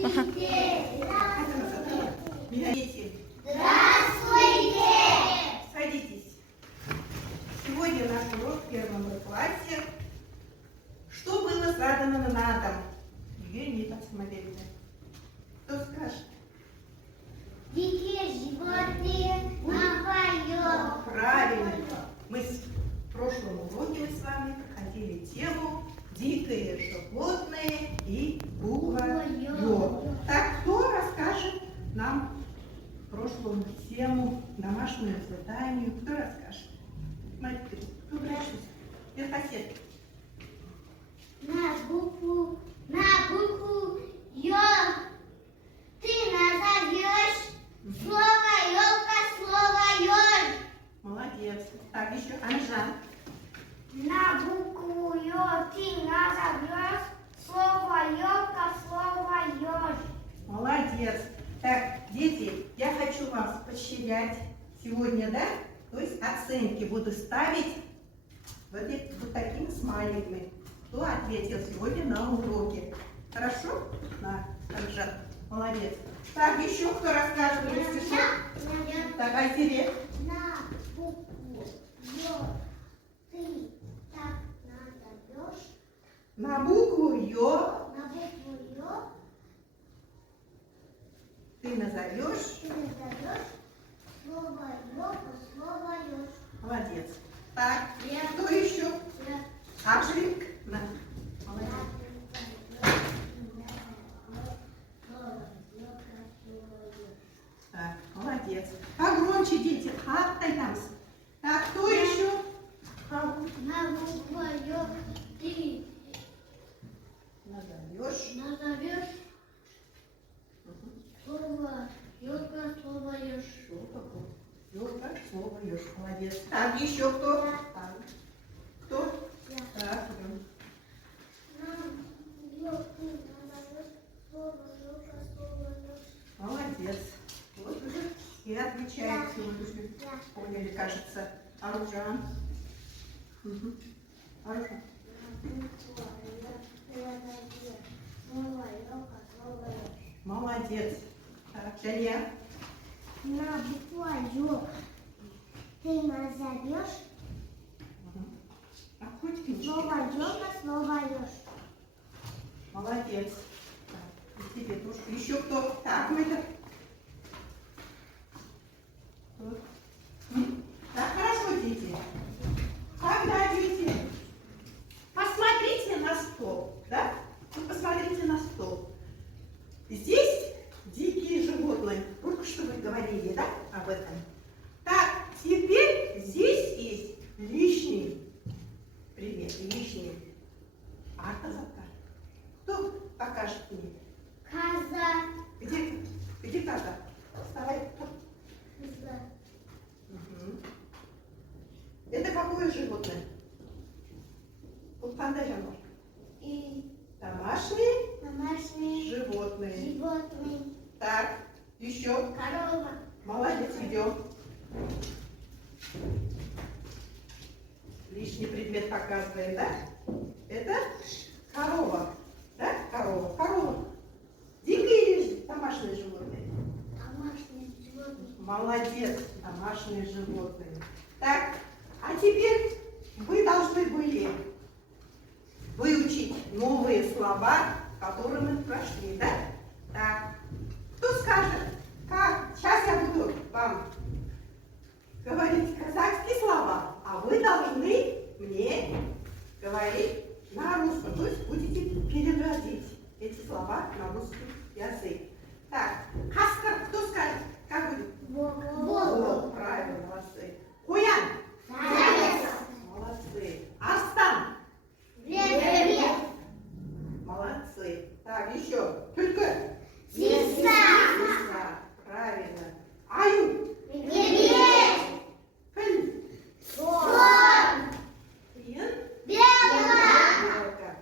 Дети, Здравствуйте! садитесь. Сегодня наш урок в первом классе. Что было задано на дом? Ее не посмотрели. Кто скажет? Дикие животные на поём. Правильно. Мы в прошлом уроке с вами проходили тему «Дикие животные и буква-ё». Так, кто расскажет нам прошлую тему, домашнюю заданию? Кто расскажет? Смотрите, кто прячется? Верхосед. На букву Ё ты назовешь слово елка, слово ёж. Молодец. Так, еще Анжан. На букву Ё ты назовешь слово елка, слово ёж. Молодец. Так, дети, я хочу вас поощрять сегодня, да? То есть оценки буду ставить вот такими смайликами. Кто ответил сегодня на уроке? Хорошо? На, Анжан. Молодец. Так, еще кто расскажет мне стишок? Так, Айсире. На букву Ё ты так назовешь. На букву Ё На букву Ё ты назовешь. ты назовешь слово елка, слово ёж. Молодец. Так, Я. кто еще? Акжик. На. Молодец. Так, молодец. Погромче, дети. Хаттаймс. Так, кто еще? На букву Ё ты Назовешь. назовешь слово елка, слово ёж. Что такое? Ёлка, слово ёж. Молодец. Так, еще кто? Так. Кто? Так, идем. На Ё ты назовешь слово елка, слово ёж. Молодец. Вот уже и отвечает сегодня. Поняли, кажется. Аружан. Угу. Аружан. Молодец. Так, Жанья. На букву Ё ты назовешь А хоть финчики. слово елка, слово ёж. Молодец. Так, и тебе тоже. Еще кто? Так, мы это. Вот. Так, хорошо, дети. Когда, дети? Посмотрите на стол, да? Вы посмотрите на стол. Здесь дикие животные. Только что вы говорили, да, об этом? Так, теперь здесь есть лишний предмет, лишний. А кто закажет? Кто покажет мне? Коза. Где коза? Вставай. Угу. Это какое животное? Вот фантазия. И Домашние домашние животные. животные. Так, еще. Корова. Молодец, идем. Лишний предмет показываем, да? Это корова. Да, корова. Корова. Дикие или домашние животные? Домашние животные. Молодец, домашние животные. Так, а теперь вы должны были выучить новые слова, которые мы прошли, да? Так, кто скажет, как? Сейчас я буду вам говорить казахские слова, а вы должны мне говорить на русском, то есть будете переводить эти слова на русский язык. Так, Хаскар, кто скажет? Как будет? Волк. Правильно, молодцы. Куян. Заяц. Молодцы. Арстан. Лев. Молодцы. Так, еще. Тюлька. Лиса. Лиса. Правильно. Аю. Медведь. Хль. Слон. Ин. Белка. Белка.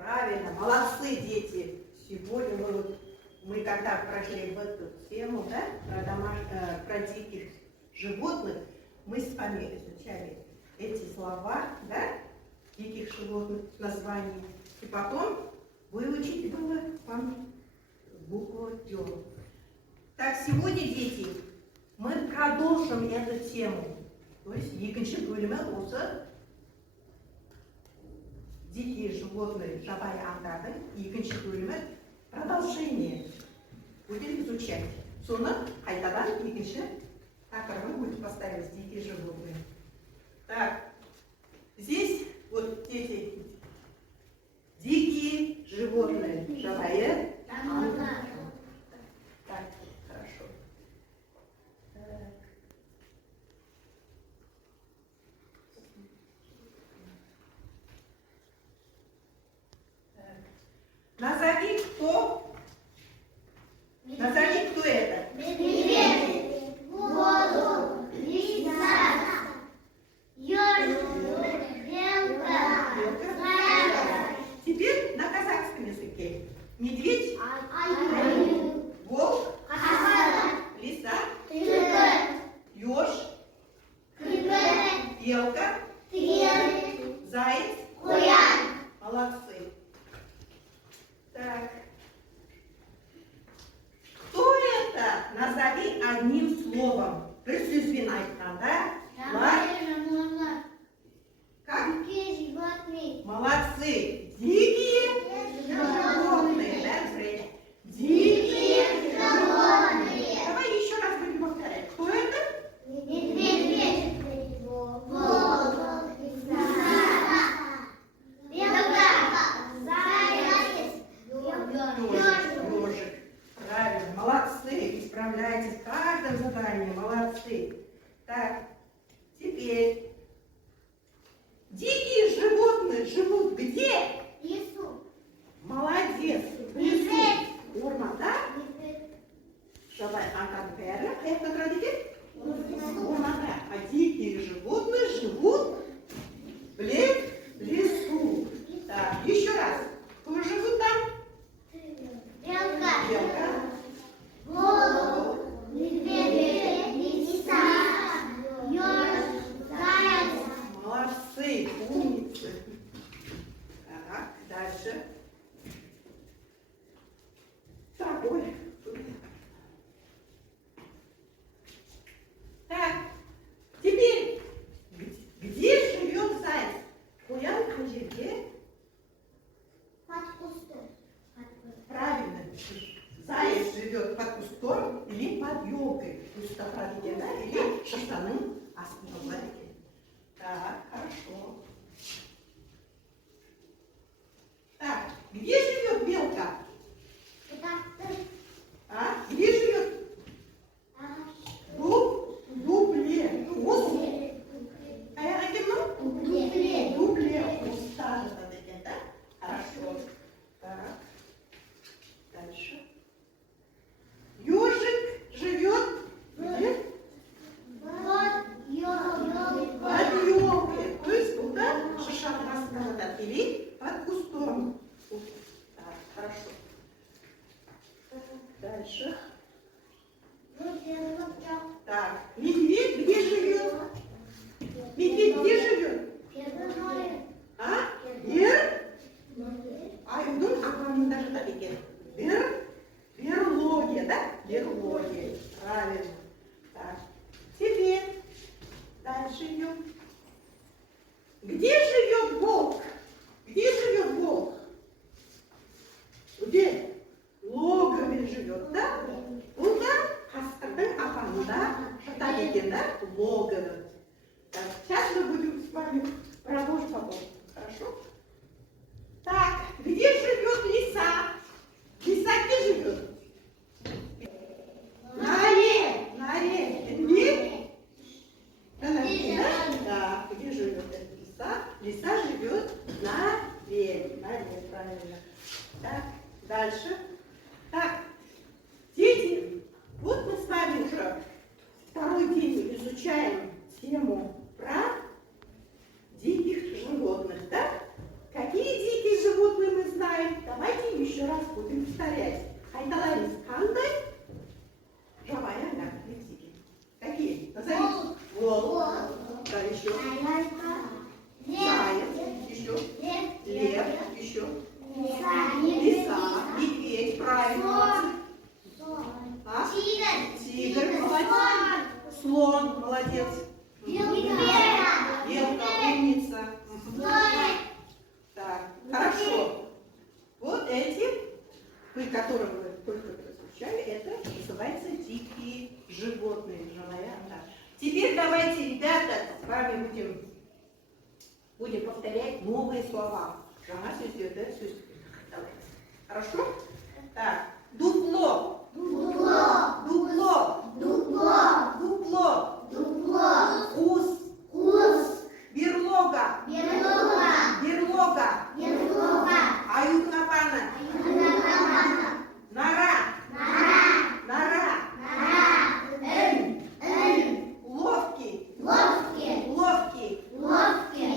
Правильно. Молодцы, дети. Сегодня мы когда прошли в эту тему, да, про диких животных, мы с вами изучали эти слова, да, диких животных, названий. И потом выучить было вам букву ждем. Так, сегодня, дети, мы продолжим эту тему. То есть, екінші бөлімі осы дикие животные, жабайы аңдардың екінші бөлімі продолжение. Будем изучать. Соны қайтадан екінші тақырыбын будет поставить дикие животные. Так, здесь вот эти дикие животные, жабайы аңдар. Так, хорошо. Так. Назови, кто? Назови, кто это? Медведь, голубь, лиса, ежик, белка, зайка. Теперь на казахском языке. Медведь, Аю, волк, коза, лиса, тигр, еж, кибер, белка, трель, заяц. куян. Молодцы. Так. Кто это? Назови одним словом. Bir сөзбен айтқанда, Животные. как? Дикие животные. Молодцы. Дикие животные. Да, Фред? Дикие животные. Давай еще раз будем повторять. Кто это? Медведь, волк, лиса, белка, заяц, Ежик. Правильно. Молодцы. Исправляйтесь в каждом задании. Молодцы. Так. Теперь. Дикие животные живут где? лису, Молодец. В лесу. Орманда. Жабай аңдардың бәрі қаяқта тұрады екен? Орманда. А дикие животные живут в лесу. Так, еще раз. Кто живут там? белка, Белка. голубь, медведь, лиса, ежик, заяц. Молодцы, умницы. Так, дальше. Так, ой. Так, теперь, где живет заяц? Куян жерде? Под кустом. Правильно. Заяц живет под кустом или под елкой. Куста дегенде или шаштаның астында болады екен. Так, хорошо. Так, где живет белка? А? Где живет? В дупле. Куст? Аяқ екен мынау? Дупле. Куста жатады екен, да? Хорошо. Так. Дальше. Ежик живет где? Под елкой. То есть куда шишаның астында жатады или под кустом. Так, хорошо. Так, дальше. Так, медведь где живет? Медведь где живет? А? Аюдың апанында жатады екен. Берлоге, да? Берлоге. Правильно. Так. Теперь дальше идем. Где живет волк? Где живет волк? Где? В логове живет, да? Онда қасқырдың апанында жатады екен, да? Логово. Так, сейчас мы будем с вами продолжить потом. Хорошо? Так, где живет лиса? Лиса где живет? На оре. Где? На оре, да? Да, где живет эта лиса? Лиса живет на оре. На оре, правильно. Так, дальше. Так, дети, вот мы с вами уже второй день изучаем Слон, молодец. Белка, умница. Мгм. Так, хорошо. Вот эти, которые вы только изучали, это называется дикие животные. Живая, да. Теперь давайте, ребята, с вами будем повторять новые слова. Жана сюда, да, сюда. Давай. Хорошо? Так, дупло. Дупло. Дупло. Дупло. Дупло. Дупло. Кус. Кус. Берлога. Берлога. Берлога. Берлога. Аюкнапана. Аюкнапана. Нора. Нора. Нора. Нора. Эль. Эль. Ловкий. Ловкий. Ловкий. Ловкий.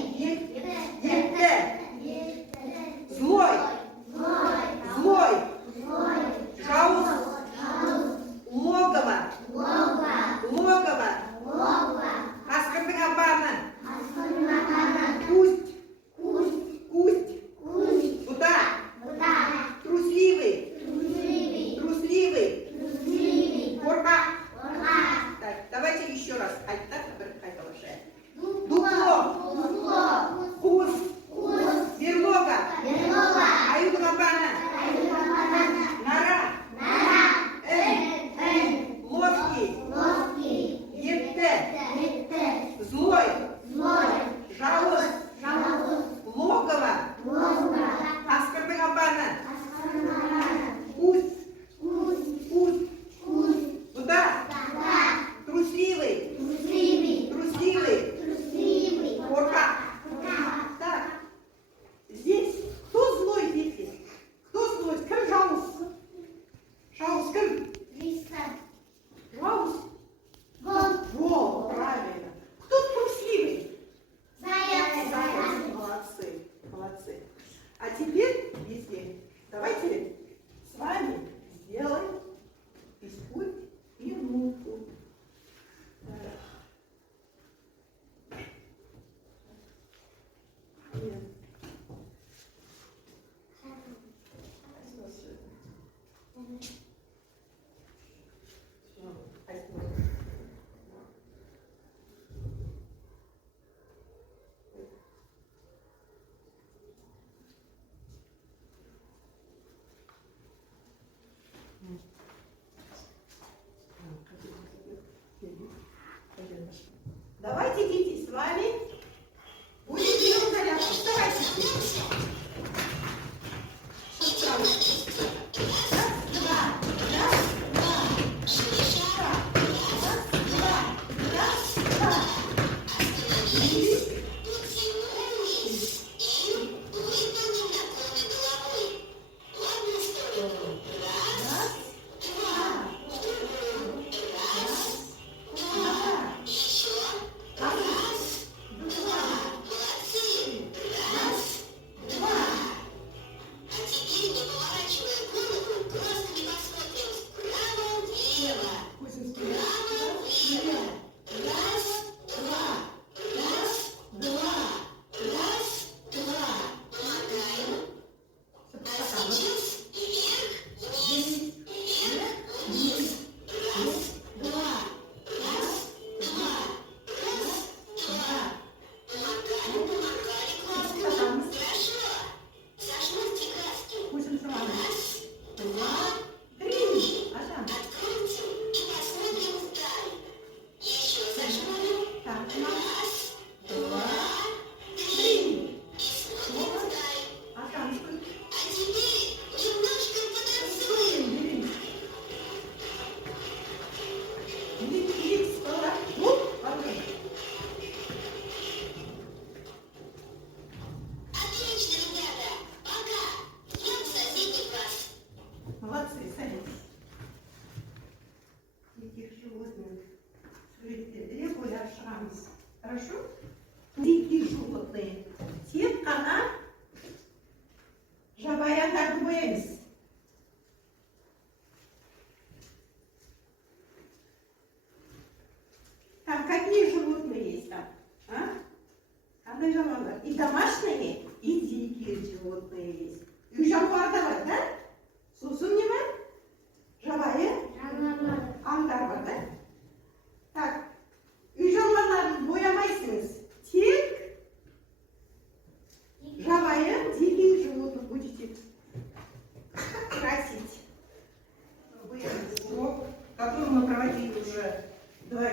Ете. Злой. Злой. Злой. Злой.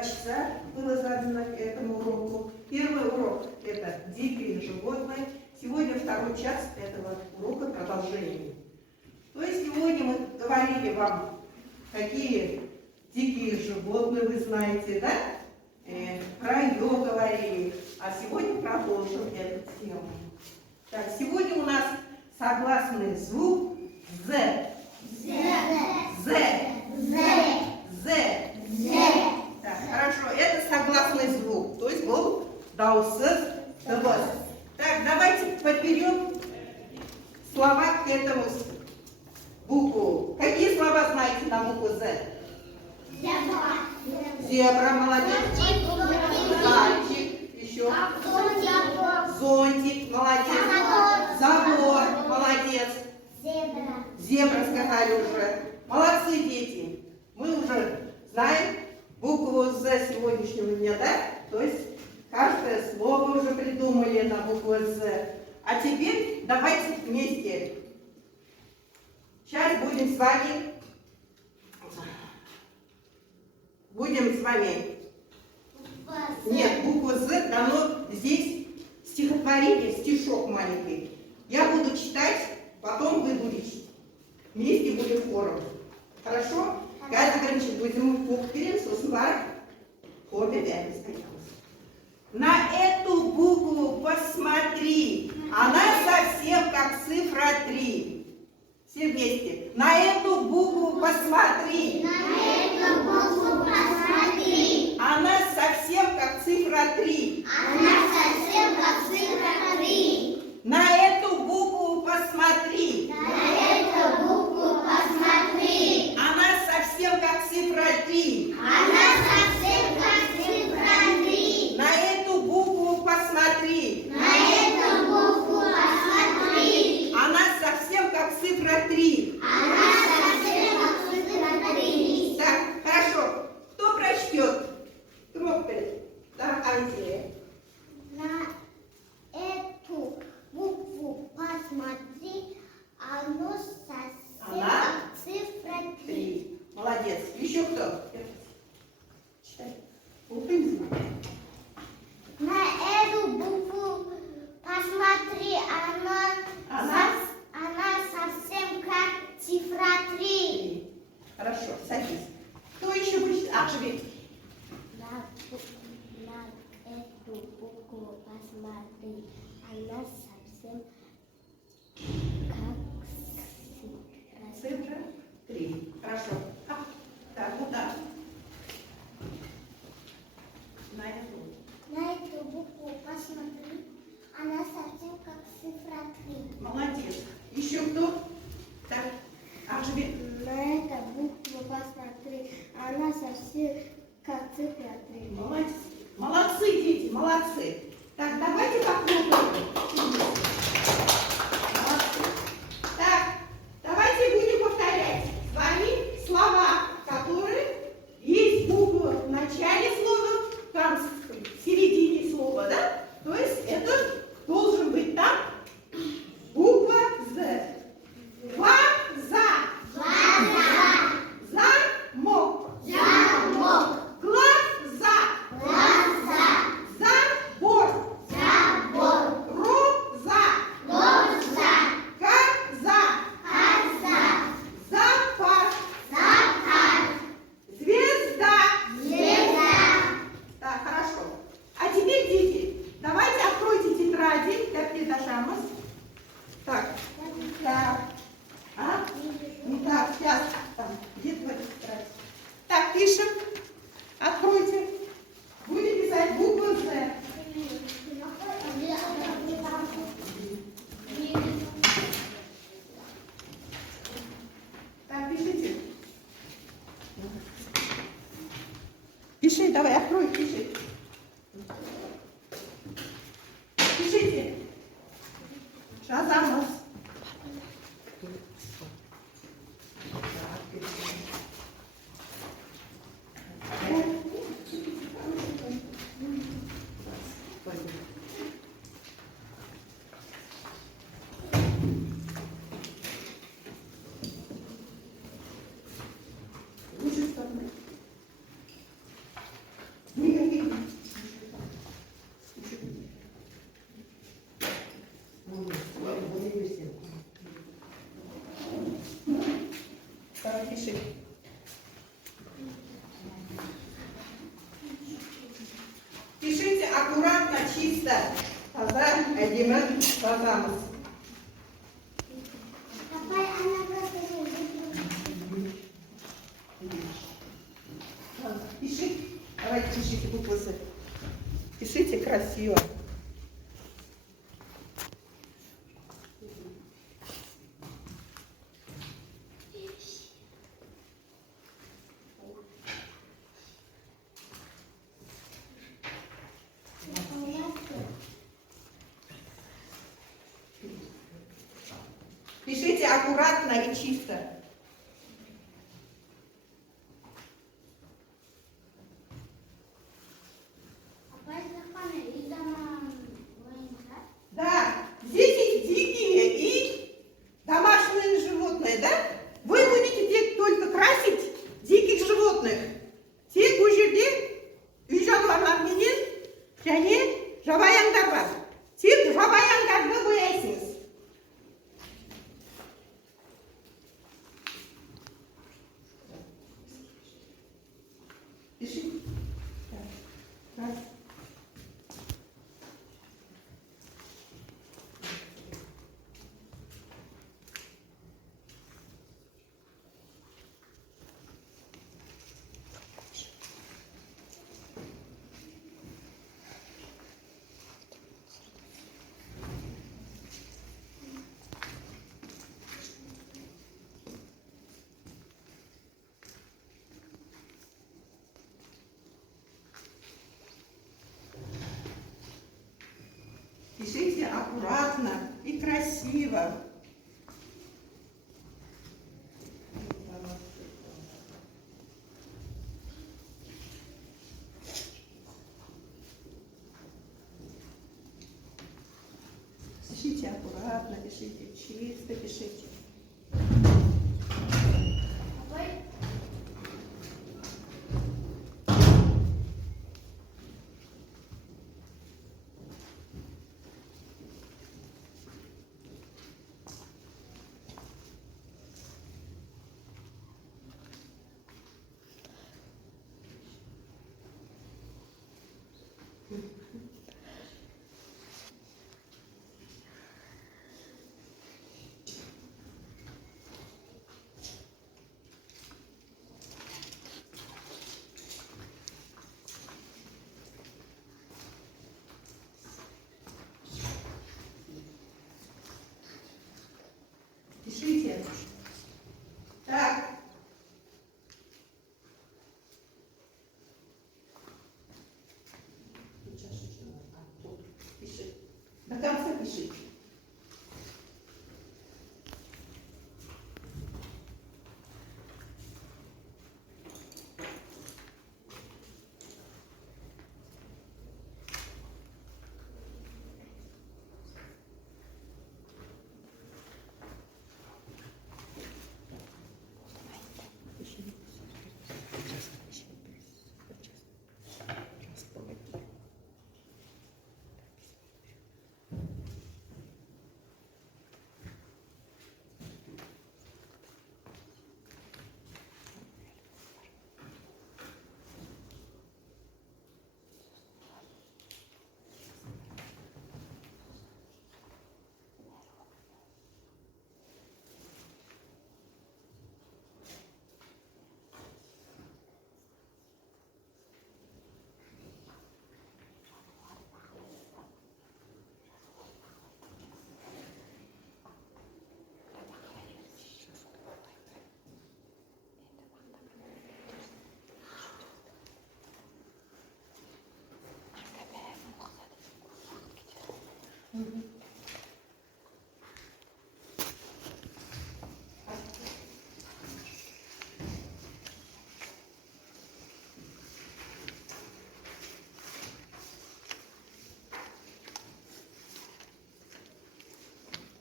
часа было задано к этому уроку. Первый урок – это дикие животные. Сегодня второй час этого урока продолжение. То есть сегодня мы говорили вам, какие дикие животные вы знаете, да? Про ее говорили. А сегодня продолжим эту тему. Так, сегодня у нас согласный звук «з». Так, хорошо, это согласный звук, то есть был даусыз, дыбыс. Так, давайте подберем слова к этому букву. Какие слова знаете на букву «з»? Зебра, молодец. Зайчик, еще. Зонтик, молодец. Забор, молодец. Зебра сказали уже. Молодцы, дети. Мы уже знаем букву «з» сегодняшнего дня, да? То есть каждое слово уже придумали на букву «з». А теперь давайте вместе. Сейчас будем с вами Нет, буква «з» дано здесь стихотворение, стишок маленький. Я буду читать, потом вы будете. Вместе будем хором. Хорошо? Каждый будем повторим, сослать хобби На эту букву посмотри. Она совсем как цифра 3. Все вместе. На эту букву посмотри. Она совсем как цифра 3. На эту букву посмотри. Она совсем как цифра 3. На эту букву посмотри. Она совсем как цифра 3. Так, хорошо. Кто прочтет? Кропель. Да, Антия. На эту букву посмотри, оно совсем Она? цифра 3. 3. Молодец. Еще кто? Читай. Улыбнись. На эту букву посмотри, она совсем как цифра 3. Хорошо, садись. Кто еще будет? Живи. На эту букву посмотри, она совсем как Цифра 3. Хорошо. Так, куда? На эту букву посмотри, она совсем как цифра 3. Молодец. Еще кто? Так, живи. На эту букву посмотри, она совсем как цифра 3. Молодец. Молодцы, дети, молодцы. Так, давайте попробуем. Молодцы. Так, давайте будем повторять с вами слова, которые есть буква в начале слова, там в середине слова, да? То есть это должен быть там буква «з». Глаза. Замок. Глаза. Забор. Роза. Коза. Зоопарк. Звезда. Так, хорошо. А теперь, дети, давайте откройте тетради. Так. Не так, сейчас. Там, где твоя тетрадь? Так, пишем. Откройте. Будем писать букву «з». Так, пишите. Пиши, давай, открой, пиши. Пишите. Шазамус. пиши. Пишите аккуратно, чисто. Таза, әдемі жазамыз. Апай, она просто Пишите. Давайте пишите буквы. Пишите красиво. Пишите аккуратно и чисто. Да, здесь есть дикие и домашние животные, да? Вы будете только красить диких животных. Тек bu жерде үй жануарларменен және жабайаңдар бар. Тек жабайаңдарды бояйсыңыз. Пиши. Раз. Пишите аккуратно и красиво. Пишите аккуратно, пишите чисто, пишите. Пишите. Так. Пиши. До конца пиши.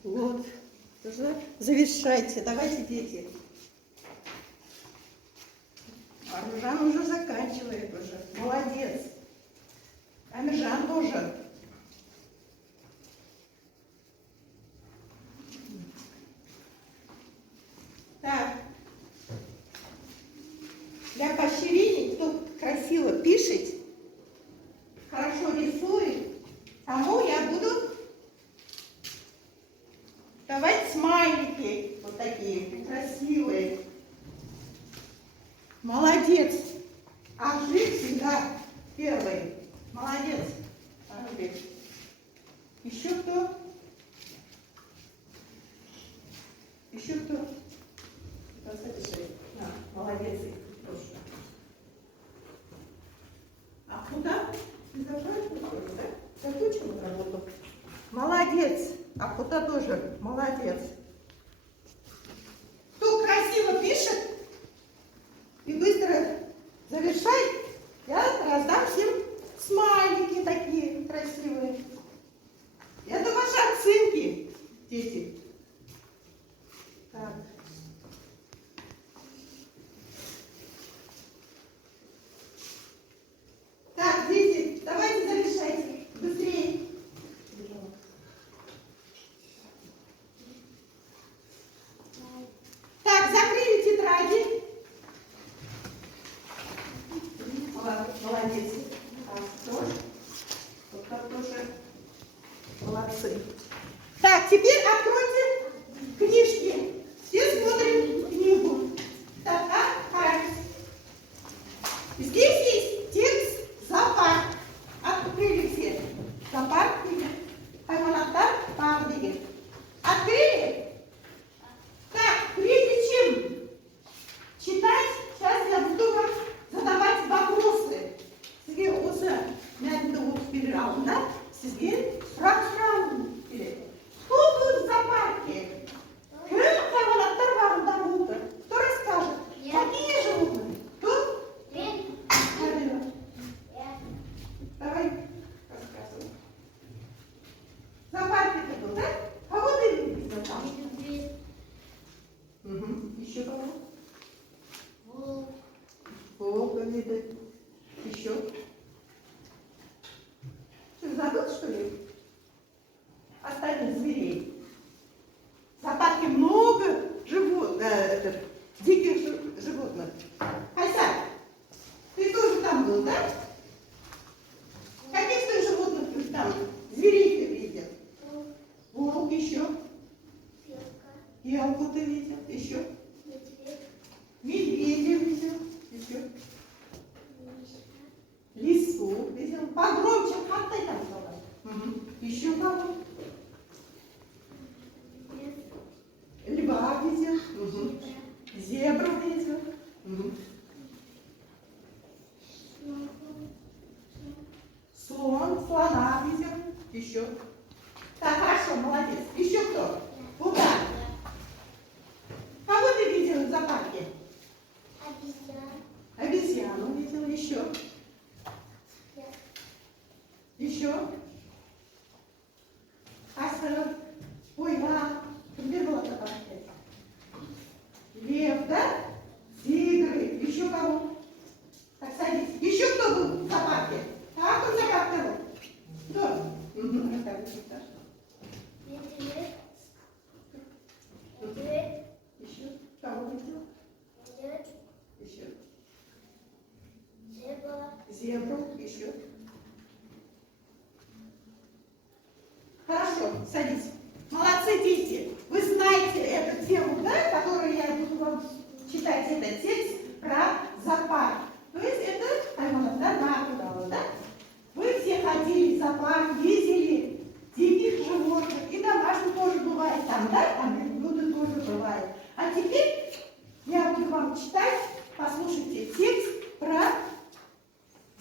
Вот. Завершайте. Давайте, дети. Амиржан уже заканчивает уже. Молодец. Амиржан тоже. Так. для поощрений, кто красиво пишет, хорошо рисует, тому я буду давать смайлики вот такие красивые. Молодец. Ажик всегда первый. Молодец. Ажик. Еще кто? Еще кто? Молодец. А куда? Ты закончил, да? Закончил работу? Молодец. А куда тоже? Молодец. Кто красиво пишет и быстро завершает, я раздам всем смайлики такие красивые. Это ваши оценки, дети. Так. Так, дети, давайте завершайте. Быстрее. Так, закрыли тетради. Молодец. Вот так тоже. Молодцы. Так, теперь откройте книжки. Все смотрим книгу. Так, здесь есть текст «Зоопарк». Открыли все. Зоопарк. Хайванаттар барлығы. Открыли? Так, прежде чем читать, сейчас я буду вам задавать вопросы. Сізге осы мәтінді оқып берер алдында сізге сұрақ сұрауым керек. Кто был в зоопарке? Кім хайванаттар бағында болды? Кто расскажет? Какие животные? Кто? Давай, рассказывай. В зоопарке ты был, да? Кого ты видел там? Угу. Еще кого? Волка видел. Еще? Ты забыл, что ли? Остальных зверей. В зоопарке много животных, диких животных. Айса, ты тоже там был, да? Каких ты животных ты там? Зверей ты видел? Волк еще? Белку ты видел? Еще? Медведя видел? Еще? Лису видел? Погромче, как ты там сказал? Угу. Еще кого? Льва видел? Угу. Зебру видел? Угу. Слона видел? Еще? Так, хорошо, молодец. Еще кто? Куда? Кого ты видел в зоопарке? Обезьяну видел. Еще? Еще? Аса. Ой, где была зоопарке? Лев, да? Тигры. Еще кого? Так, садись. Еще кто был в зоопарке? Так, он зоопарк кого? Кто? Еще? Кого видел? Еще? Зебру. Еще? Хорошо, садись. Молодцы, дети. Вы знаете эту тему, да, которую я буду вам читать, этот текст про зоопарк. То есть это хайванаттар барлығы, да? Вы все ходили в зоопарк, видели диких животных, и домашних тоже бывает там, да? Там верблюды тоже бывает. А теперь я буду вам читать, послушайте текст про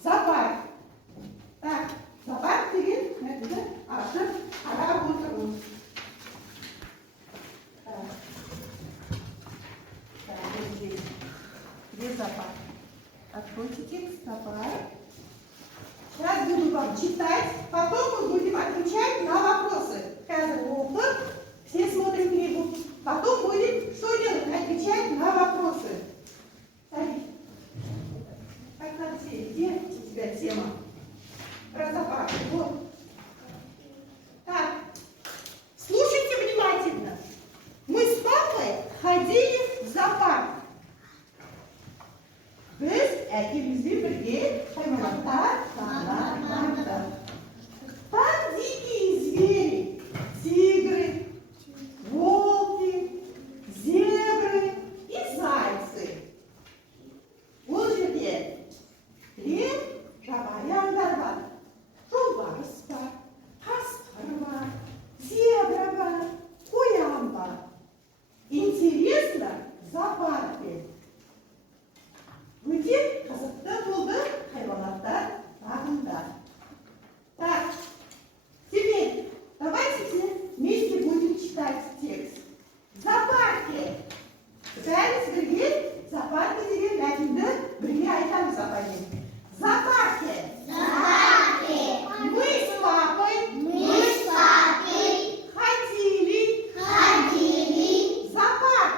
зоопарк. Так, зоопарк деген, да? Ашық, ара отырмын. Так, вот здесь. Где зоопарк? Откройте текст зоопарк. Сейчас буду вам читать, потом мы будем отвечать на вопросы. Все смотрим книгу. Потом будем что делать? Отвечать на вопросы. Смотри. Как надо сесть? Где у тебя тема? Про зоопарк. Вот. Так. Слушайте внимательно. Мы с папой ходили в зоопарк. Biz ikimizni birga hayvonotlar bog'lab bordik. Там дикие звери, тигры, волки, зебры и зайцы. Бұл жерде лев, жабайылар бар, жолбарыс бар, қасқыр бар, зебра бар, қоян бар. Интересно в зоопарке. Өте қызықты болды хайуанаттар бағында. Так, теперь давайте все вместе будем читать текст. В зоопарке. Бәріміз бірге зоопарке деген мәтінді бірге айтамыз апаймен. В зоопарке. Мы с папой ходили в зоопарк.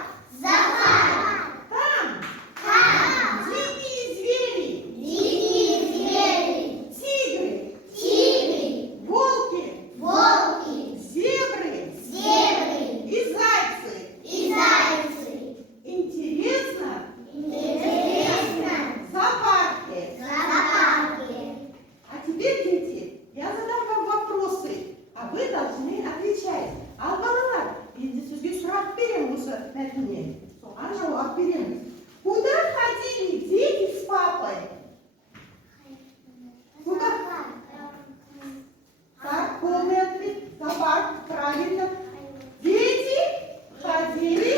Там дикие звери, тигры, волки, зебры и зайцы. Интересно в зоопарке. А теперь, дети, я задам вам вопросы, а вы должны отвечать. Ал балалар, енді сізге сұрақ беремін осы мәтіннен. Соған жауап береміз. Куда ходили дети с папой? Куда? Так, полный ответ. Зоопарк, правильно. Дети ходили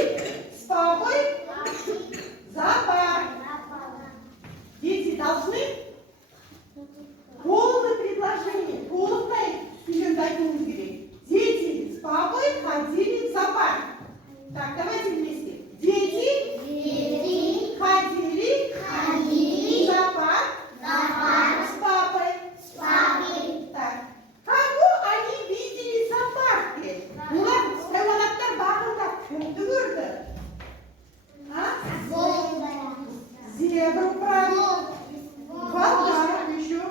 с папой в зоопарк. Дети должны полное предложение, полное айтуымыз керек. Дети с папой ходили в зоопарк. Так, давайте вместе. Дети ходили в зоопарк с папой. Так, кого они видели в зоопарке? Олар хайуанаттар бағында кімді көрді? А? Зебру, правильно. Волка, еще.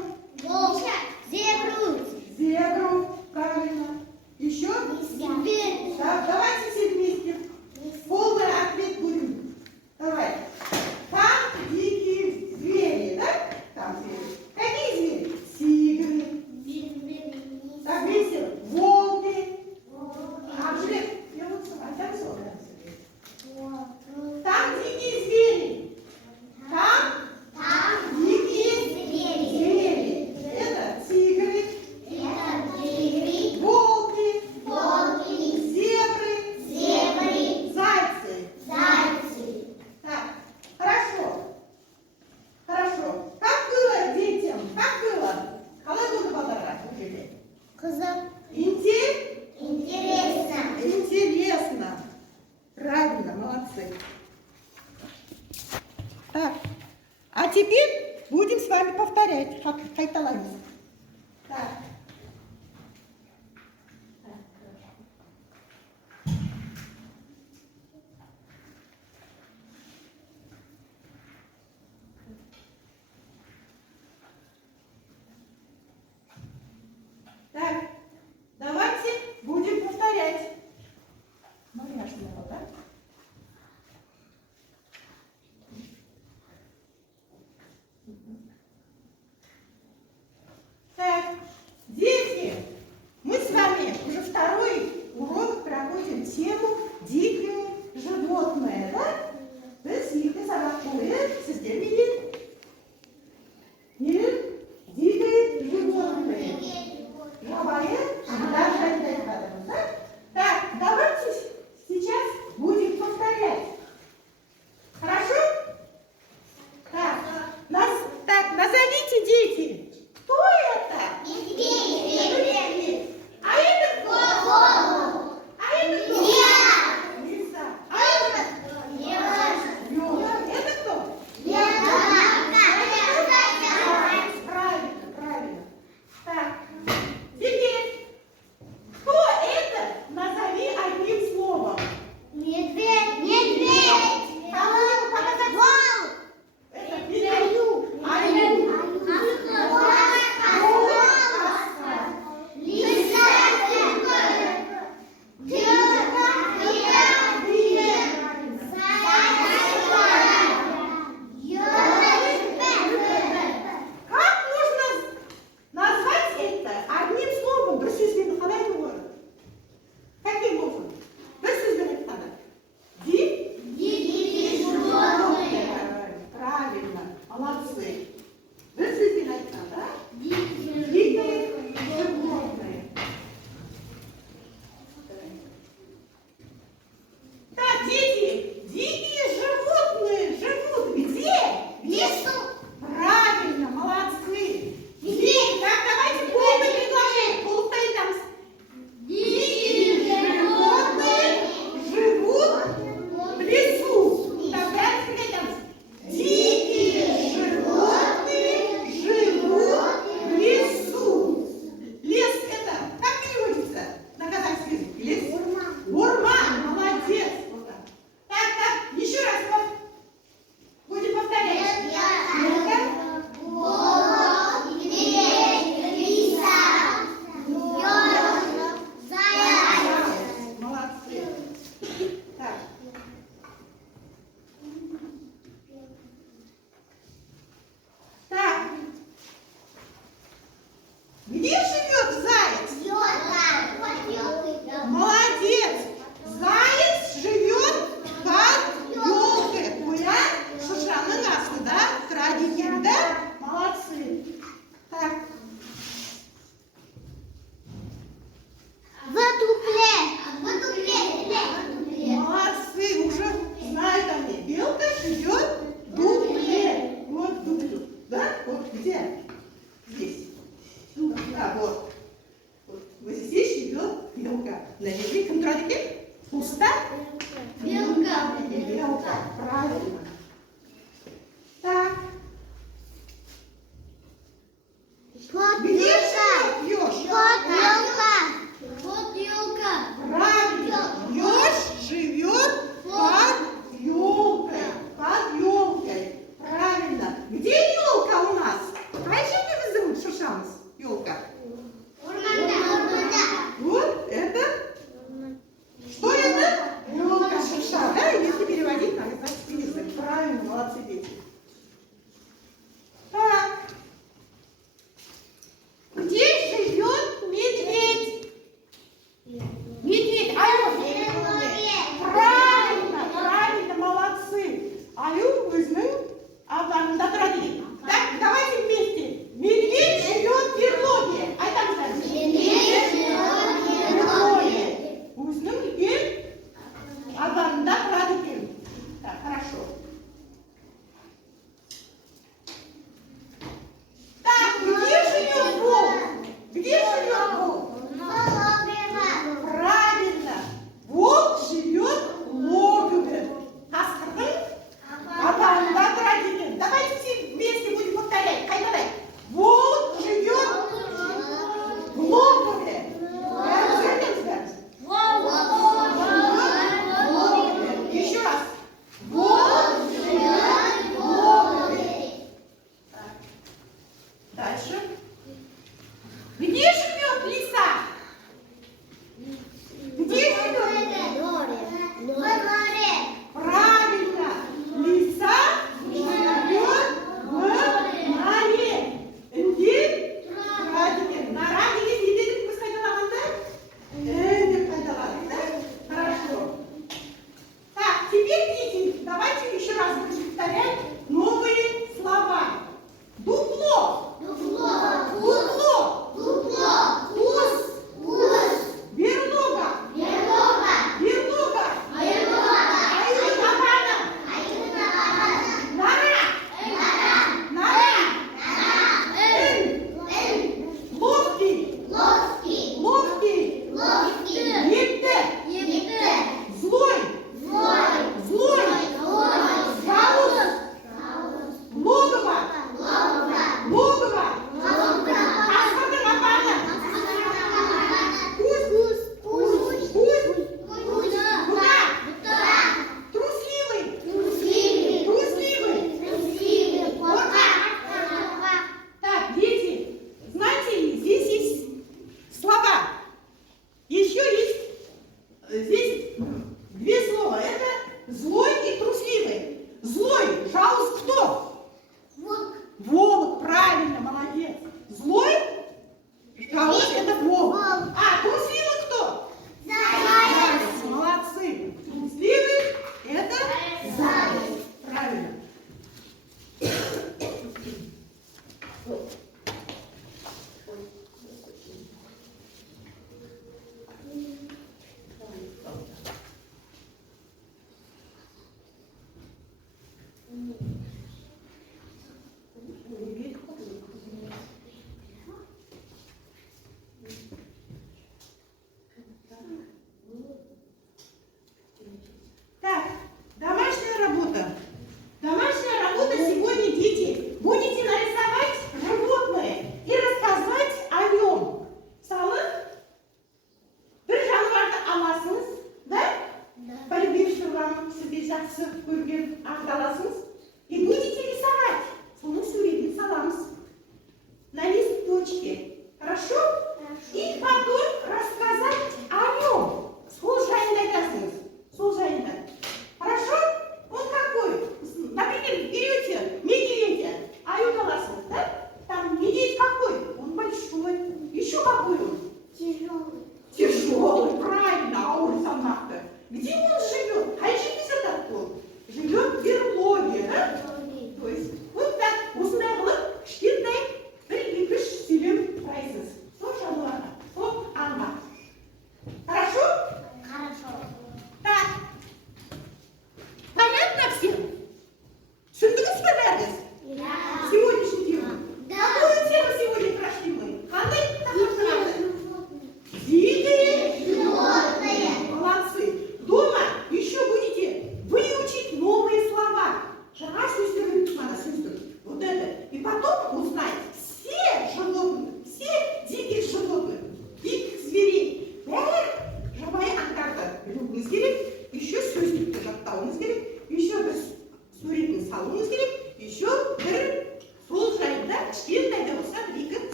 Зебру, правильно. Еще? Так, давайте все вместе. Полный ответ будем. Давай. Там дикие звери, да? Там звери. Какие звери? Тигры. Так, вместе. Волки. А жилет? Я вот там слово. Там дикие звери. Там дикие звери. Это тигры, волки, зебры, зайцы. Так, хорошо. Хорошо. Как было детям? Как было? Қалай болды балалар бұл жерде? Интересно. Правильно, молодцы. Так, а теперь будем с вами повторять. Қайталаймыз. Так. Так, давайте будем повторять. Марья снова, да? Так, дети, мы с вами уже второй урок проводим тему «Дикие животные», да? Biz yigitni sabaq qo'yib sizga дикие животные. Жабайы, даже да? Так, давайте сейчас будем повторять. Хорошо? Так, назовите, дети. Кто это? Медведь. А это кто? А это кто? Лиса. А это? Лев. Это кто? Правильно. Так, теперь, кто это? Назови одним словом. Это Аю. Где живет заяц? Молодец! Заяц живет под елкой. Буя, Шушана, ясно, да? Краденьки, да? Молодцы. Так. Молодцы, уже знают они. Белка живет в дупле. Вот в дупле. Да? Вот где? Здесь. Да, вот. Вот здесь живет белка. На язык контролики? Пуста? Белка. Белка. Правильно. Так. Где живет еж? Правильно. Еж живет под елкой. Под елкой. Правильно. Где елка у нас? Скажите, вы зовут Шушанс? Елка. Вот это. Что это? Елка Шуша. Да, если переводить на казахский язык. Правильно, молодцы дети. Так.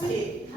Молодцы!